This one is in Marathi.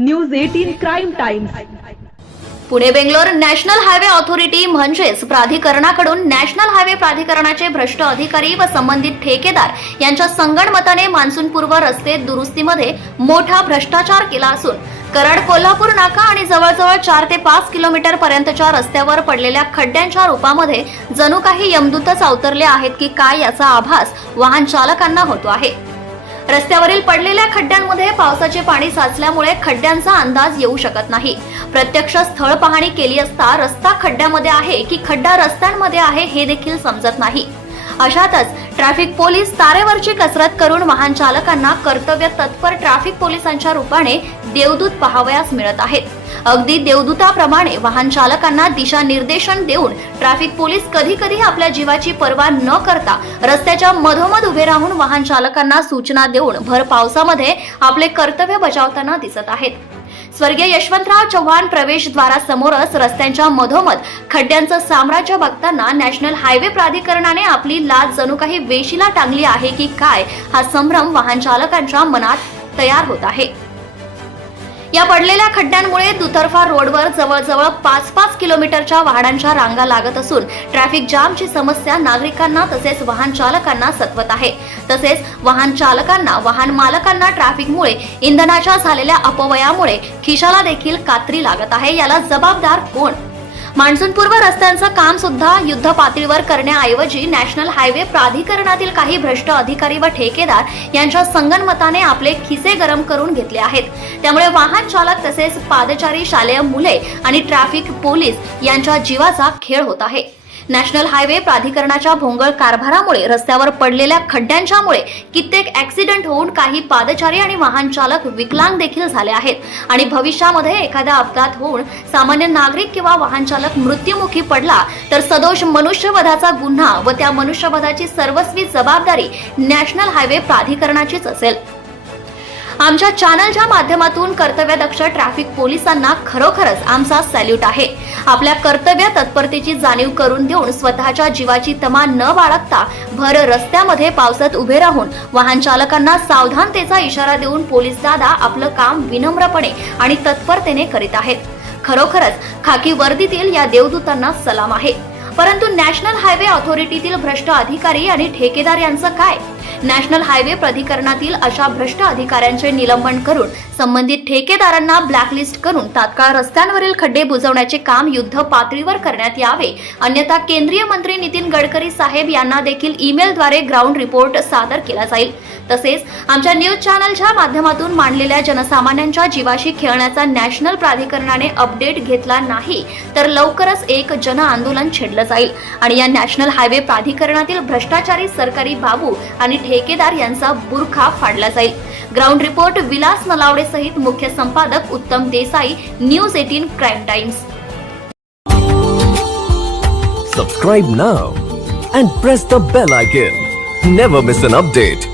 News 18 crime times. Pune Bangalore national highway authority म्हणजेच प्राधिकरणाकडून नॅशनल हायवे प्राधिकरणाचे भ्रष्ट अधिकारी व संबंधित ठेकेदार यांच्या संगनमताने मान्सूनपूर्व रस्ते दुरुस्तीमध्ये मोठा भ्रष्टाचार केला असून कराड कोल्हापूर नाका आणि जवळजवळ 4 ते 5 किलोमीटर पर्यंतच्या रस्त्यावर पडलेल्या खड्ड्यांच्या रूपामध्ये जणू काही यमदूतच अवतरले आहेत की काय याचा आभास वाहन चालकांना होतो आहे. रस्त्यावरील पडलेल्या खड्ड्यांमध्ये पावसाचे पाणी साचल्यामुळे खड्ड्यांचा अंदाज येऊ शकत नाही. प्रत्यक्ष स्थळ पाहणी केली असता रस्ता खड्ड्यामध्ये आहे की खड्डा रस्त्यांमध्ये आहे हे देखील समजत नाही. अशातच ट्रॅफिक पोलीस तारेवरची कसरत करून वाहन चालकांना कर्तव्य तत्पर ट्रॅफिक पोलिसांच्या रूपाने देवदूत पाहावयास मिळत आहेत. अगदी देवदूताप्रमाणे वाहन चालकांना दिशा निर्देशन देऊन ट्रॅफिक पोलीस कधी कधी आपल्या जीवाची पर्वा न करता रस्त्याच्या मधोमध उभे राहून वाहन चालकांना सूचना देऊन भर पावसामध्ये आपले कर्तव्य बजावताना दिसत आहेत. स्वर्गीय यशवंतराव चव्हाण प्रवेशद्वारासमोरच रस्त्यांच्या मधोमध खड्ड्यांचं साम्राज्य बघताना नॅशनल हायवे प्राधिकरणाने आपली लाज जणू काही वेशीला टांगली आहे की काय हा संभ्रम वाहन चालकांच्या मनात तयार होत आहे. या पडलेल्या खड्ड्यांमुळे दुतर्फा रोडवर जवळजवळ 5-5 किलोमीटरच्या वाहनांच्या रांगा लागत असून ट्रॅफिक जामची समस्या नागरिकांना तसेच वाहन चालकांना सतवत आहे. तसेच वाहन चालकांना वाहन मालकांना ट्रॅफिकमुळे इंधनाच्या झालेल्या अपव्ययामुळे खिशाला देखील कात्री लागत आहे. याला जबाबदार कोण? मान्सूनपूर्व रस्त्यांचं काम सुद्धा युद्ध पातळीवर करण्याऐवजी नॅशनल हायवे प्राधिकरणातील काही भ्रष्ट अधिकारी व ठेकेदार यांच्या संगनमताने आपले खिसे गरम करून घेतले आहेत. त्यामुळे वाहन चालक तसेच पादचारी, शालेय मुले आणि ट्रॅफिक पोलीस यांच्या जीवाचा खेळ होत आहे. नॅशनल हायवे प्राधिकरणाच्या भोंगळ कारभारामुळे रस्त्यावर पडलेल्या खड्ड्यांच्यामुळे कित्येक ऍक्सिडेंट होऊन काही पादचारी आणि वाहन चालक विकलांग देखील झाले आहेत आणि भविष्यामध्ये एखादा अपघात होऊन सामान्य नागरिक किंवा वाहन चालक मृत्युमुखी पडला तर सदोष मनुष्यवधाचा गुन्हा व त्या मनुष्यवधाची सर्वस्वी जबाबदारी नॅशनल हायवे प्राधिकरणाचीच असेल. आमच्या चॅनलच्या माध्यमातून कर्तव्यदक्ष ट्रॅफिक पोलिसांना खरोखरच आमचा सॅल्यूट आहे. आपल्या कर्तव्य तत्परतेची जाणीव करून देऊन स्वतःच्या जीवाची तमा न बाळगता भर रस्त्यामध्ये पावसात उभे राहून वाहन चालकांना सावधानतेचा इशारा देऊन पोलीस दादा आपलं काम विनम्रपणे आणि तत्परतेने करीत आहेत. खरोखरच खाकी वर्दीतील या देवदूतांना सलाम आहे. परंतु नॅशनल हायवे ऑथॉरिटीतील भ्रष्ट अधिकारी आणि ठेकेदार यांचं काय? नॅशनल हायवे प्राधिकरणातील अशा भ्रष्ट अधिकाऱ्यांचे निलंबन करून संबंधित ठेकेदारांना ब्लॅकलिस्ट करून तात्काळ रस्त्यांवरील खड्डे बुजवण्याचे काम युद्ध पातळीवर करण्यात यावे. अन्यथा केंद्रीय मंत्री नितीन गडकरी साहेब यांना देखील ईमेलद्वारे ग्राउंड रिपोर्ट सादर केला जाईल. तसेच आमच्या न्यूज चॅनलच्या माध्यमातून मांडलेल्या जनसामान्यांच्या जीवाशी खेळण्याचा नॅशनल प्राधिकरणाने अपडेट घेतला नाही तर लवकरच एक जन आंदोलन छेडलं जाईल आणि या नॅशनल हायवे प्राधिकरणातील भ्रष्टाचारी सरकारी बाबू आणि ठेकेदार यांचा बुरखा फाडला जाईल. ग्राउंड रिपोर्ट विलास नलावडे सहित मुख्य संपादक उत्तम Desai, news 18 crime times. Subscribe now and press the bell icon. Never miss an update.